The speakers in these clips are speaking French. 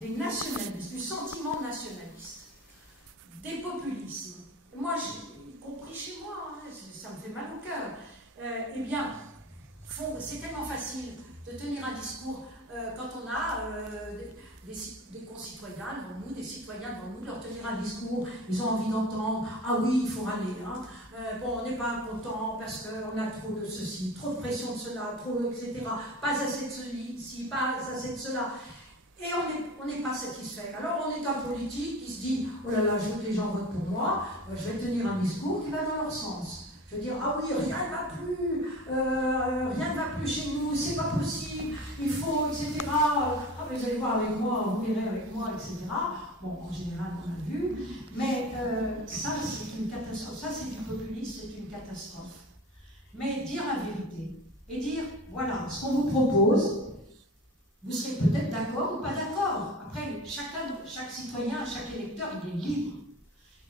des nationalistes, du sentiment nationaliste, des populismes. Moi, y compris chez moi, hein, ça me fait mal au cœur. Eh bien, c'est tellement facile de tenir un discours quand on a des concitoyens devant nous, des citoyens devant nous, de leur tenir un discours, ils ont envie d'entendre « Ah oui, il faut râler, hein. Bon, on n'est pas content parce qu'on a trop de ceci, trop de pression de cela, trop, etc. Pas assez de ceci, pas assez de cela. » Et on n'est pas satisfait. Alors on est un politique qui se dit « Oh là là, je veux que les gens votent pour moi, je vais tenir un discours qui va dans leur sens. » Je veux dire, ah oui, rien ne va plus chez nous, c'est pas possible, il faut, etc. Ah, mais vous allez voir avec moi, vous verrez avec moi, etc. Bon, en général, on a vu. Mais ça, c'est une catastrophe. Ça, c'est du populisme, c'est une catastrophe. Mais dire la vérité et dire, voilà, ce qu'on vous propose, vous serez peut-être d'accord ou pas d'accord. Après, chaque citoyen, chaque électeur, il est libre.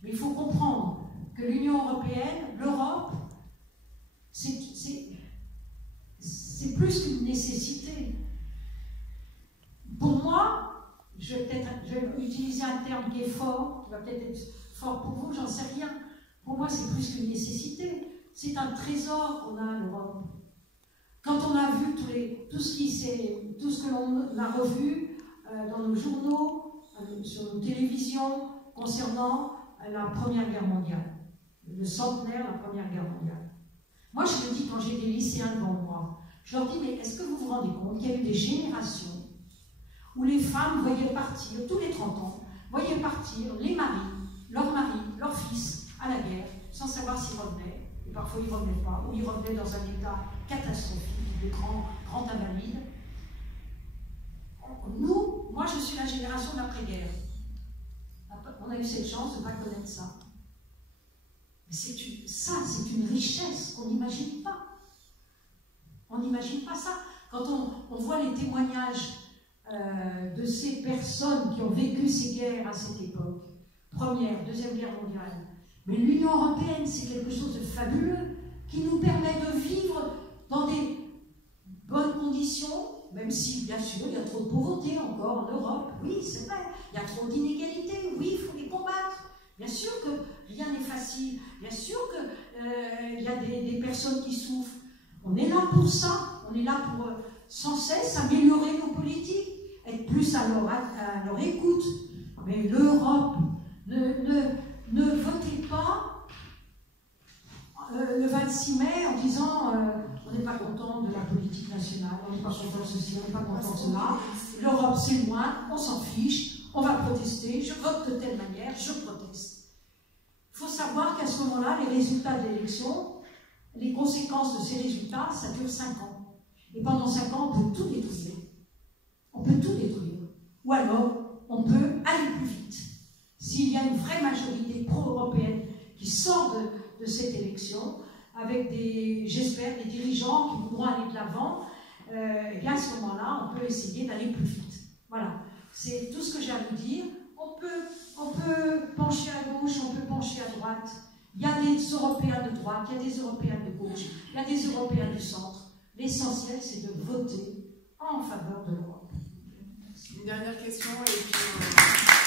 Mais il faut comprendre que l'Union européenne, l'Europe, c'est plus qu'une nécessité. Pour moi, je vais utiliser un terme qui est fort, qui va peut-être être fort pour vous, j'en sais rien. Pour moi, c'est plus qu'une nécessité. C'est un trésor qu'on a, l'Europe. Quand on a vu tout ce que l'on a revu dans nos journaux, sur nos télévisions, concernant la Première Guerre mondiale, le centenaire de la Première Guerre mondiale. Moi, je me dis, quand j'ai des lycéens devant moi, je leur dis, mais est-ce que vous vous rendez compte qu'il y a eu des générations où les femmes voyaient partir, tous les 30 ans, voyaient partir les maris, leurs fils, à la guerre, sans savoir s'ils revenaient, et parfois ils ne revenaient pas, ou ils revenaient dans un état catastrophique, de grands invalides. Nous, moi, je suis la génération d'après-guerre. On a eu cette chance de ne pas connaître ça. Ça, c'est une richesse qu'on n'imagine pas. On n'imagine pas ça. Quand on voit les témoignages de ces personnes qui ont vécu ces guerres à cette époque, Première, Deuxième Guerre mondiale, mais l'Union européenne, c'est quelque chose de fabuleux qui nous permet de vivre dans des bonnes conditions, même si, bien sûr, il y a trop de pauvreté encore en Europe. Oui, c'est vrai. Il y a trop d'inégalités. Oui, il faut les combattre. Bien sûr que rien n'est facile. Bien sûr qu'il y a des personnes qui souffrent. On est là pour ça. On est là pour sans cesse améliorer nos politiques, être plus à leur écoute. Mais l'Europe, ne votez pas le 26 mai en disant on n'est pas content de la politique nationale, on n'est pas content de ceci, on n'est pas content de cela. L'Europe, c'est loin, on s'en fiche, on va protester, je vote de telle manière, je proteste. Il faut savoir qu'à ce moment-là, les résultats de l'élection, les conséquences de ces résultats, ça dure 5 ans. Et pendant 5 ans, on peut tout détruire. On peut tout détruire. Ou alors, on peut aller plus vite. S'il y a une vraie majorité pro-européenne qui sort de cette élection, avec j'espère, des dirigeants qui voudront aller de l'avant, et bien à ce moment-là, on peut essayer d'aller plus vite. Voilà, c'est tout ce que j'ai à vous dire. On peut pencher à gauche, on peut pencher à droite. Il y a des Européens de droite, il y a des Européens de gauche, il y a des Européens du centre. L'essentiel, c'est de voter en faveur de l'Europe. Une dernière question et puis...